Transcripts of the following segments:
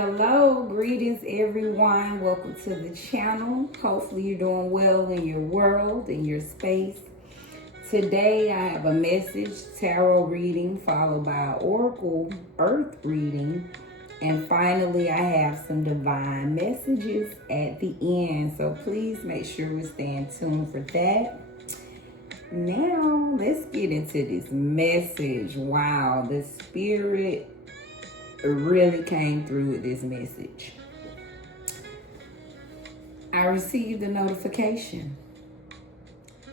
Hello, greetings everyone. Welcome to the channel. Hopefully you're doing well in your world, in your space. Today I have a message, tarot reading, followed by oracle earth reading. And finally I have some divine messages at the end. So please make sure we stay tuned for that. Now let's get into this message. Wow, the spirit really came through with this message. I received a notification,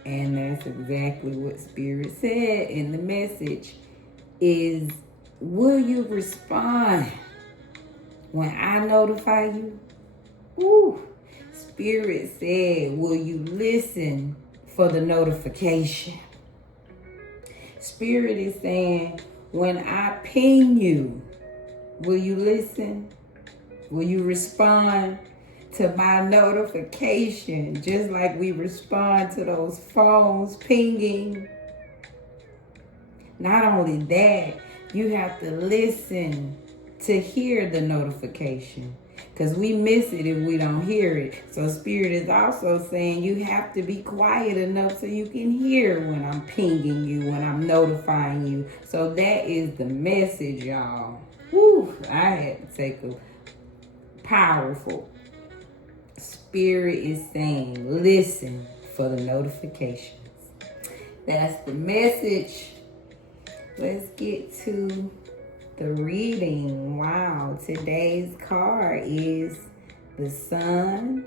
and that's exactly what Spirit said in the message is, will you respond when I notify you? Ooh, Spirit said, will you listen for the notification? Spirit is saying, when I ping you, will you listen? Will you respond to my notification just like we respond to those phones pinging? Not only that, you have to listen to hear the notification because we miss it if we don't hear it. So Spirit is also saying you have to be quiet enough so you can hear when I'm pinging you, when I'm notifying you. So that is the message, y'all. Whew, I had to take a powerful. Spirit is saying, listen for the notifications. That's the message. Let's get to the reading. Wow, today's card is the Sun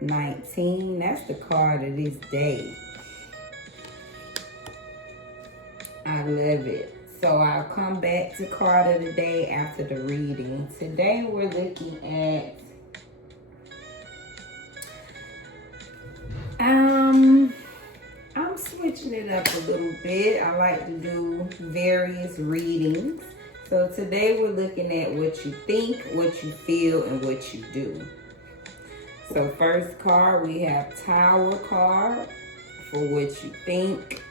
19. That's the card of this day. I love it. So I'll come back to card of the day after the reading. Today we're looking at I'm switching it up a little bit. I like to do various readings. So today we're looking at what you think, what you feel, and what you do. So first card, we have Tower card for what you think,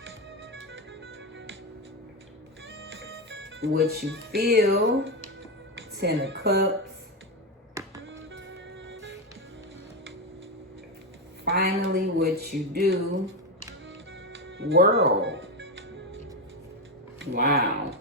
what you feel, Ten of Cups. Finally, what you do, World. Wow.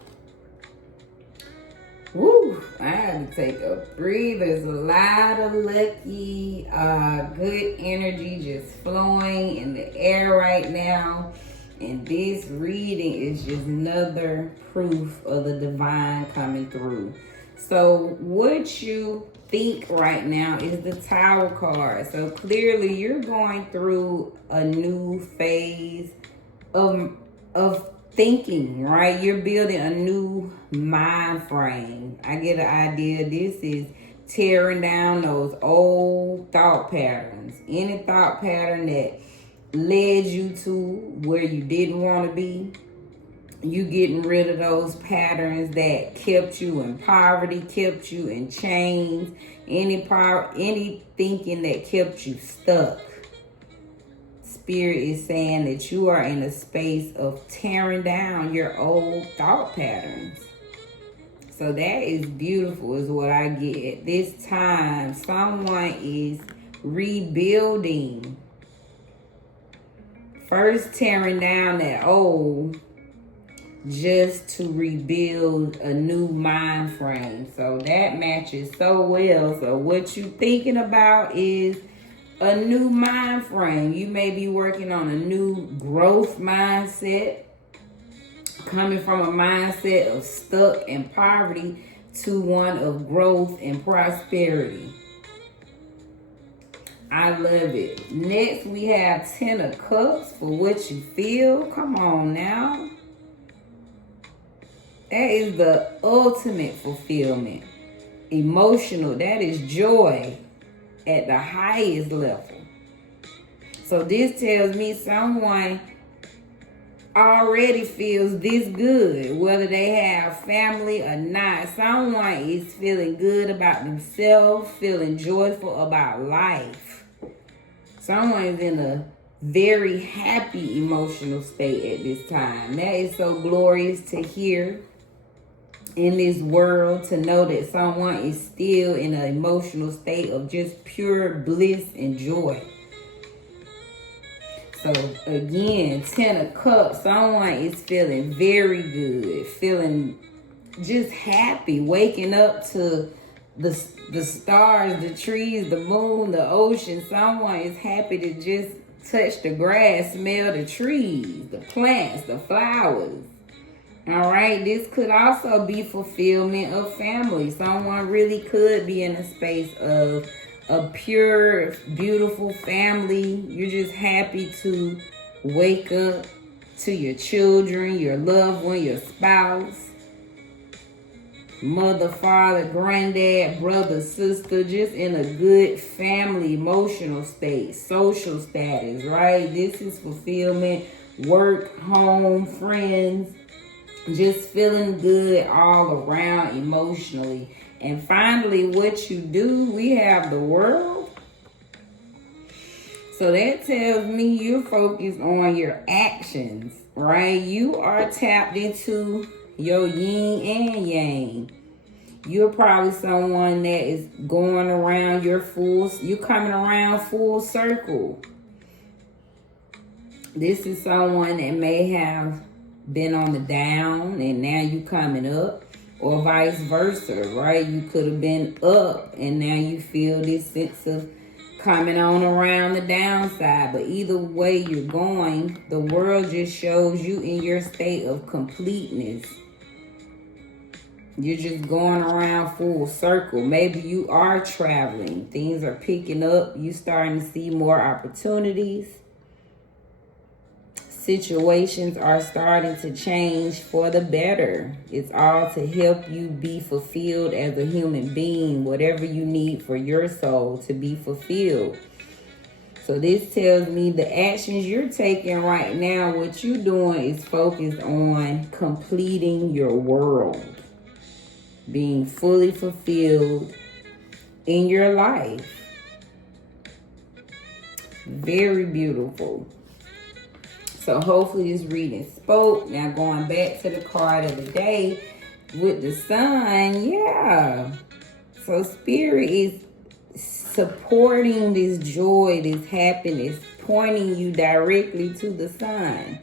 Woo, I had to take a breather. There's a lot of lucky, good energy just flowing in the air right now. And this reading is just another proof of the divine coming through. So what you think right now is the Tower card. So clearly you're going through a new phase of thinking, right? You're building a new mind frame. I get an idea. This is tearing down those old thought patterns. Any thought pattern that led you to where you didn't want to be. You getting rid of those patterns that kept you in poverty, kept you in chains, any thinking that kept you stuck. Spirit is saying that you are in a space of tearing down your old thought patterns. So that is beautiful is what I get. This time, someone is rebuilding. First tearing down that old just to rebuild a new mind frame. So that matches so well. So what you thinking about is a new mind frame. You may be working on a new growth mindset, coming from a mindset of stuck in poverty to one of growth and prosperity. I love it. Next, we have Ten of Cups for what you feel. Come on now. That is the ultimate fulfillment. Emotional, that is joy at the highest level. So this tells me someone already feels this good, whether they have family or not. Someone is feeling good about themselves, feeling joyful about life. Someone is in a very happy emotional state at this time. That is so glorious to hear in this world, to know that someone is still in an emotional state of just pure bliss and joy. So again, 10 of Cups, someone is feeling very good, feeling just happy, waking up to the stars, the trees, the moon, the ocean. Someone is happy to just touch the grass, smell the trees, the plants, the flowers. All right, this could also be fulfillment of family. Someone really could be in a space of a pure, beautiful family. You're just happy to wake up to your children, your loved one, your spouse, mother, father, granddad, brother, sister, just in a good family, emotional state, social status, right? This is fulfillment, work, home, friends, just feeling good all around emotionally. And finally, what you do, we have the World. So that tells me you're focused on your actions, right? You are tapped into your yin and yang. You're probably someone that is going around you're coming around full circle. This is someone that may have been on the down and now you coming up, or vice versa, right? You could have been up and now you feel this sense of coming on around the downside. But either way you're going, the world just shows you in your state of completeness. You're just going around full circle. Maybe you are traveling. Things are picking up. You starting to see more opportunities. Situations are starting to change for the better. It's all to help you be fulfilled as a human being, whatever you need for your soul to be fulfilled. So this tells me the actions you're taking right now, what you're doing is focused on completing your world, being fully fulfilled in your life. Very beautiful. So hopefully this reading spoke. Now going back to the card of the day with the sun, yeah. So Spirit is supporting this joy, this happiness, pointing you directly to the sun.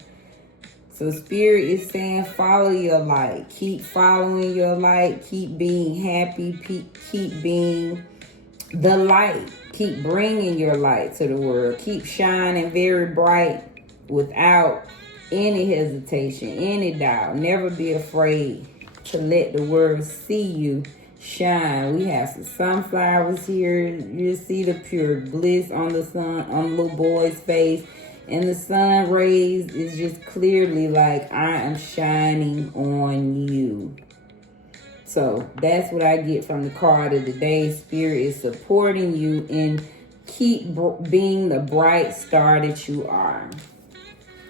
So Spirit is saying follow your light. Keep following your light. Keep being happy. Keep being the light. Keep bringing your light to the world. Keep shining very bright, without any hesitation, any doubt. Never be afraid to let the world see you shine. We have some sunflowers here. You see the pure bliss on the sun, on the little boy's face. And the sun rays is just clearly like, I am shining on you. So that's what I get from the card of the day. Spirit is supporting you, and keep being the bright star that you are.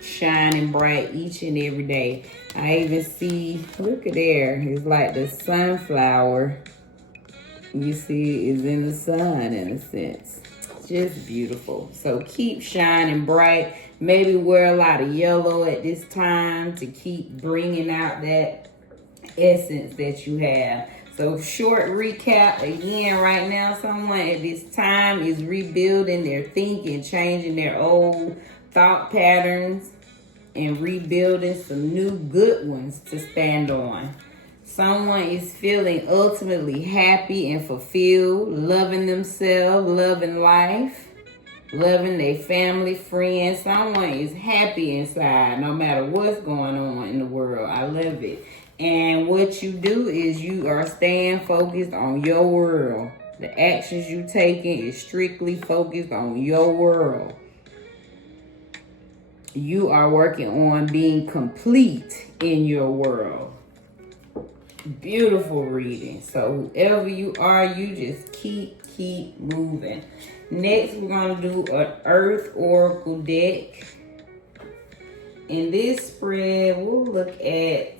Shining bright each and every day. I even see, look at there, it's like the sunflower, you see, is in the sun in a sense. Just beautiful. So keep shining bright. Maybe wear a lot of yellow at this time to keep bringing out that essence that you have. So short recap again, right now someone at this time is rebuilding their thinking, changing their old thought patterns, and rebuilding some new good ones to stand on. Someone is feeling ultimately happy and fulfilled, loving themselves, loving life, loving their family, friends. Someone is happy inside no matter what's going on in the world. I love it. And what you do is you are staying focused on your world. The actions you taking is strictly focused on your world. You are working on being complete in your world. Beautiful reading. So whoever you are, you just keep moving. Next, we're going to do an Earth Oracle deck. In this spread, we'll look at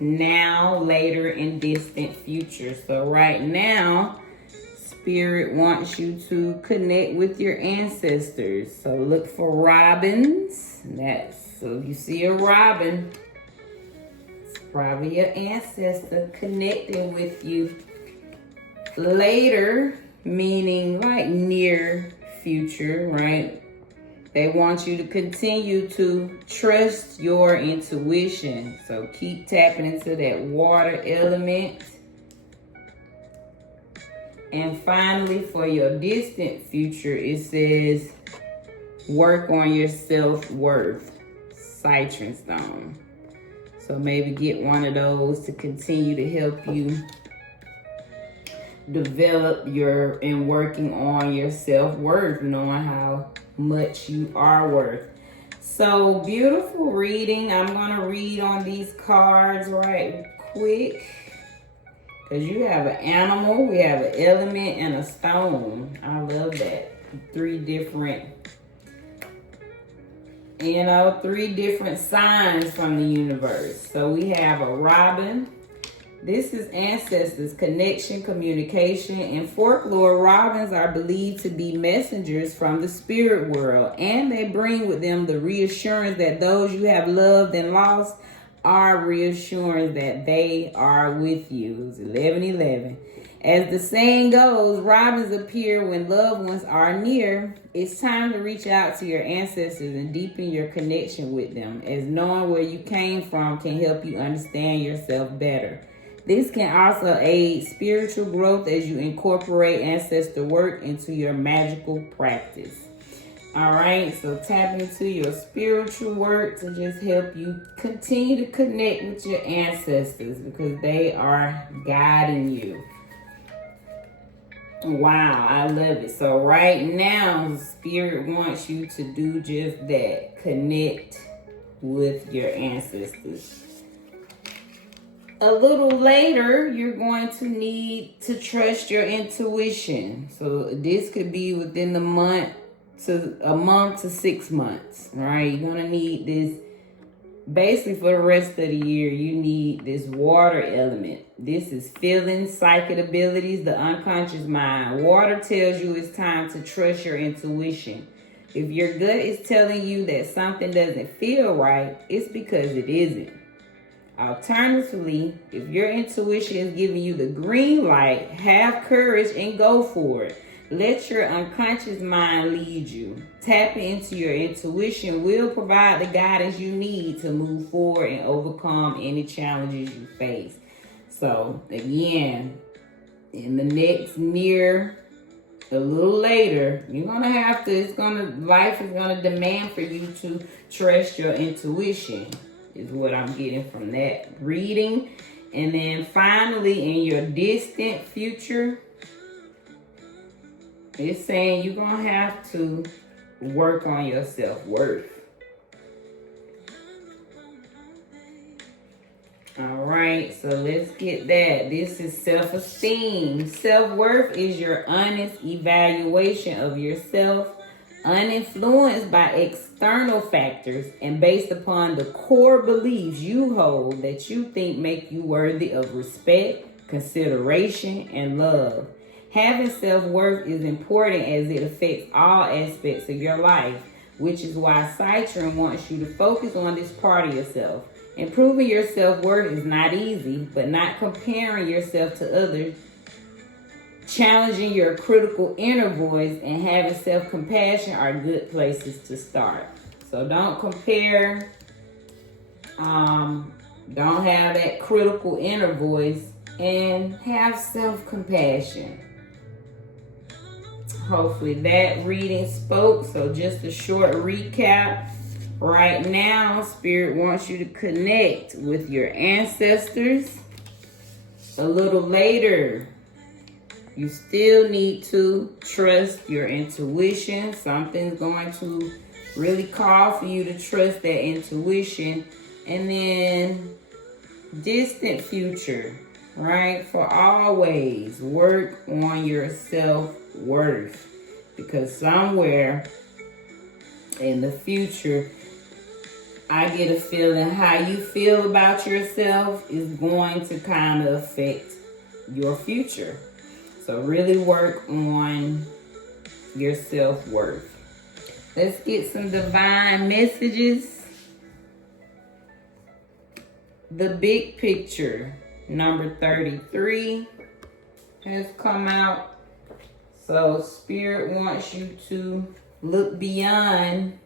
now, later, and distant future. So right now, Spirit wants you to connect with your ancestors. So look for robins. So if you see a robin, Probably your ancestor connecting with you later, meaning like near future, right? They want you to continue to trust your intuition. So keep tapping into that water element. And finally, for your distant future, it says work on your self-worth. Citron stone. So maybe get one of those to continue to help you develop and working on your self-worth, knowing how much you are worth. So beautiful reading. I'm gonna read on these cards right quick, because you have an animal, we have an element, and a stone. I love that. Three different signs from the universe. So we have a robin. This is ancestors, connection, communication. In folklore, robins are believed to be messengers from the spirit world, and they bring with them the reassurance that those you have loved and lost are reassuring that they are with you. It's 11:11. As the saying goes, robins appear when loved ones are near. It's time to reach out to your ancestors and deepen your connection with them, as knowing where you came from can help you understand yourself better. This can also aid spiritual growth as you incorporate ancestor work into your magical practice. All right, so tap into your spiritual work to just help you continue to connect with your ancestors, because they are guiding you. Wow, I love it. So right now, Spirit wants you to do just that. Connect with your ancestors. A little later, you're going to need to trust your intuition. So this could be within a month to 6 months. All right, you're going to need this. Basically, for the rest of the year, you need this water element. This is feelings, psychic abilities, the unconscious mind. Water tells you it's time to trust your intuition. If your gut is telling you that something doesn't feel right, it's because it isn't. Alternatively, if your intuition is giving you the green light, have courage and go for it. Let your unconscious mind lead you. Tapping into your intuition will provide the guidance you need to move forward and overcome any challenges you face. So again, in the next year, a little later, you're gonna have to, life is gonna demand for you to trust your intuition, is what I'm getting from that reading. And then finally, in your distant future, it's saying you're going to have to work on your self-worth. All right, so let's get that. This is self-esteem. Self-worth is your honest evaluation of yourself, uninfluenced by external factors and based upon the core beliefs you hold that you think make you worthy of respect, consideration, and love. Having self-worth is important as it affects all aspects of your life, which is why Citron wants you to focus on this part of yourself. Improving your self-worth is not easy, but not comparing yourself to others, challenging your critical inner voice, and having self-compassion are good places to start. So don't compare, don't have that critical inner voice, and have self-compassion. Hopefully that reading spoke. So just a short recap. Right now, Spirit wants you to connect with your ancestors. A little later, you still need to trust your intuition. Something's going to really call for you to trust that intuition. And then distant future, right? For always work on your self-worth, because somewhere in the future, I get a feeling how you feel about yourself is going to kind of affect your future. So really work on your self-worth. Let's get some divine messages. The Big Picture, number 33, has come out. So Spirit wants you to look beyond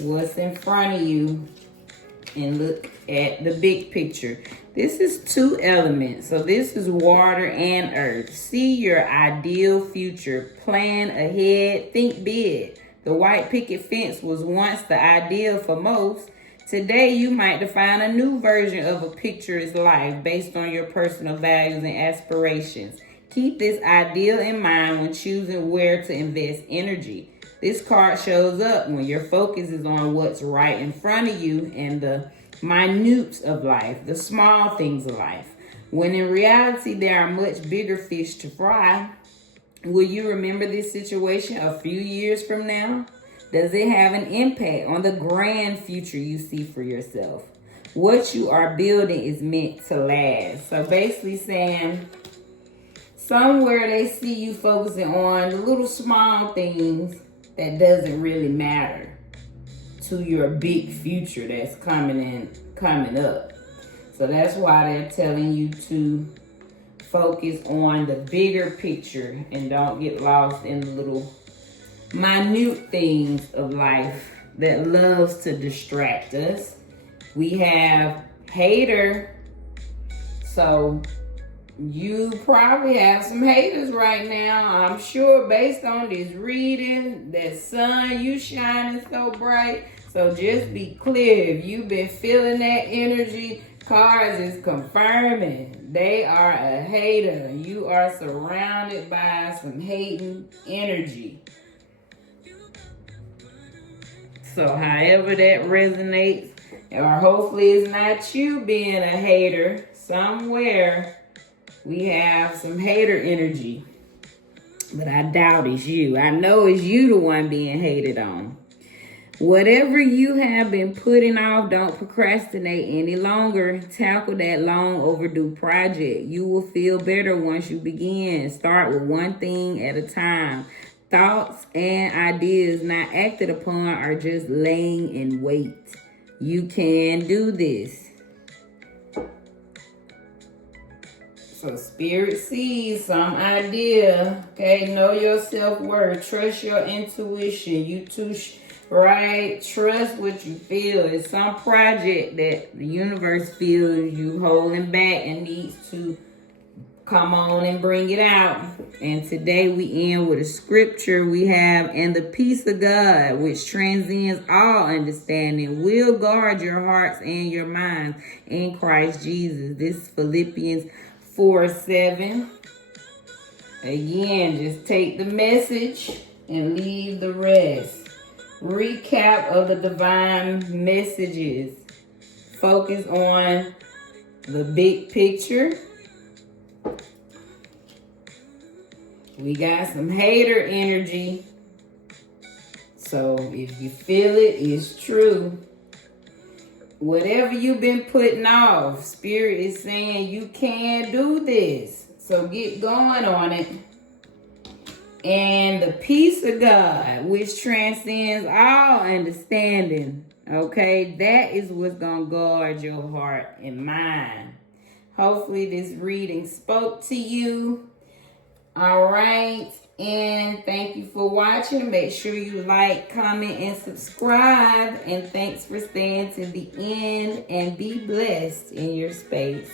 what's in front of you and look at the big picture. This is 2 elements. So this is water and earth. See your ideal future. Plan ahead. Think big. The white picket fence was once the ideal for most. Today, you might define a new version of a picturesque life based on your personal values and aspirations. Keep this ideal in mind when choosing where to invest energy. This card shows up when your focus is on what's right in front of you and the minutes of life, the small things of life. When in reality, there are much bigger fish to fry. Will you remember this situation a few years from now? Does it have an impact on the grand future you see for yourself? What you are building is meant to last. So basically saying, somewhere they see you focusing on the little small things that doesn't really matter to your big future that's coming up. So that's why they're telling you to focus on the bigger picture and don't get lost in the little minute things of life that loves to distract us. We have hater. So you probably have some haters right now. I'm sure based on this reading, that sun you shining so bright. So just be clear, if you've been feeling that energy, cards is confirming they are a hater. You are surrounded by some hating energy. So however that resonates, or hopefully it's not you being a hater, somewhere we have some hater energy. But I doubt it's you. I know it's you the one being hated on. Whatever you have been putting off, don't procrastinate any longer. Tackle that long overdue project. You will feel better once you begin. Start with one thing at a time. Thoughts and ideas not acted upon are just laying in wait. You can do this. So Spirit sees some idea. Okay, know your self-worth. Trust your intuition. You too, right? Trust what you feel. It's some project that the universe feels you holding back and needs to come on and bring it out. And today we end with a scripture. We have, and the peace of God, which transcends all understanding, will guard your hearts and your minds in Christ Jesus. This is Philippians 4:7. Again, just take the message and leave the rest. Recap of the divine messages. Focus on the big picture. We got some hater energy. So if you feel it, it's true. Whatever you've been putting off, Spirit is saying you can do this. So get going on it. And the peace of God, which transcends all understanding, okay, that is what's going to guard your heart and mind. Hopefully this reading spoke to you. All right. And thank you for watching. Make sure you like, comment, and subscribe. And thanks for staying to the end. And be blessed in your space.